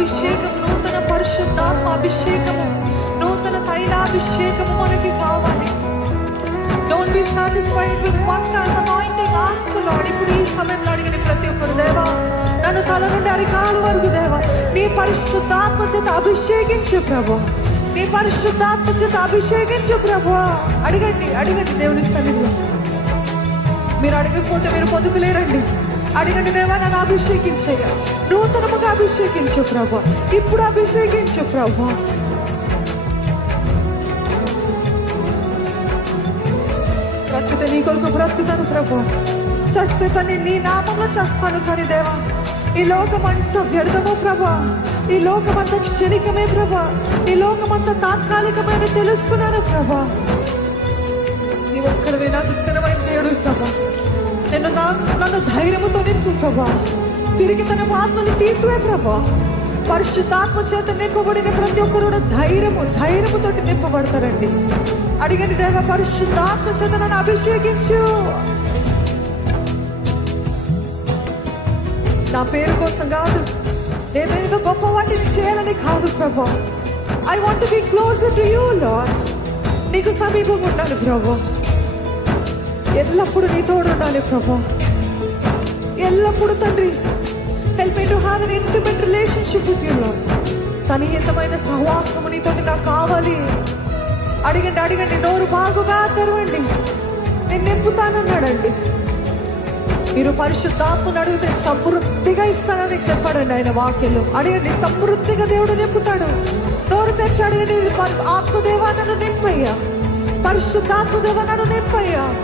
అభిషేకం నూతన పరిశుద్ధాత్మ అభిషేకము నూతన తైలాభిషేకము మనకి కావాలి. Don't be satisfied with one time anointing ask Lord ఇప్పుడు ఈ సమయంలో అడిగిన ప్రతి ఒక్కరు దేవా నన్ను తల నుండి అరికాల వరకు దేవా నీ పరిశుద్ధాత్మ చేత అభిషేకించు ప్రభు. నీ పరిశుద్ధాత్మ చేత అభిషేకించు ప్రభు. అడగండి అడగండి దేవుని సన్నిధిలో. మీరు అడగకపోతే మీరు పొదుకులేరండి అడగండి దేవా నన్ను అభిషేకించయ్య నూతన అభిషేకించు ప్రభు. ఇప్పుడు అభిషేకించు ప్రభు. బ్రతుకుతే నీ కొరకు బ్రతుకుతాను ప్రభు. చస్తే తన్ని నీ నామంలో చేస్తాను కానీ దేవా ఈ లోకమంతా వ్యర్థము ప్రభా. ఈ లోకమంతా క్షణికమే ప్రభా. ఈ లోకమంతా తాత్కాలికమైన తెలుసుకున్నాను ప్రభా. నీ ఒక్కడవే నాకు స్థిరమైన దేవుడు ప్రభా. నేను నా నన్ను ధైర్యముతో నింపు ప్రభా. తిరిగి తన ఆత్మని తీసివే ప్రభా. పరిశుద్ధాత్మ చేత నింపబడిన ప్రతి ఒక్కరు కూడా ధైర్యము ధైర్యముతో నింపబడతారండి. అడిగండి దేవ పరిశుద్ధాత్మ చేత నన్ను అభిషేకించు. నా పేరు కోసం కాదు నేనేదో గొప్ప వాటిని చేయాలని కాదు ప్రభా. I want be close to you Lord నీకు సమీపంగా ఉండాలి ప్రభా. ఎల్లప్పుడూ నీ తోడు ఉండాలి ప్రభా. ఎల్లప్పుడూ తండ్రి help me to have an intimate relationship with you Lord సన్నిహితమైన సహవాసము నీతో నాకు కావాలి. అడిగండి అడిగండి నోరు బాగుగా తెరవండి. నేను నింపుతానన్నాడండి. మీరు పరిశుద్ధాత్మను అడిగితే సమృద్ధిగా ఇస్తానని చెప్పాడండి ఆయన వాక్యంలో. అడగండి సమృద్ధిగా దేవుడు నింపుతాడు. నోరు తెరిచి అడగండి ఆత్మదేవా నన్ను నింపయ్యా. పరిశుద్ధాత్మదేవా నన్ను నింపయ్యా.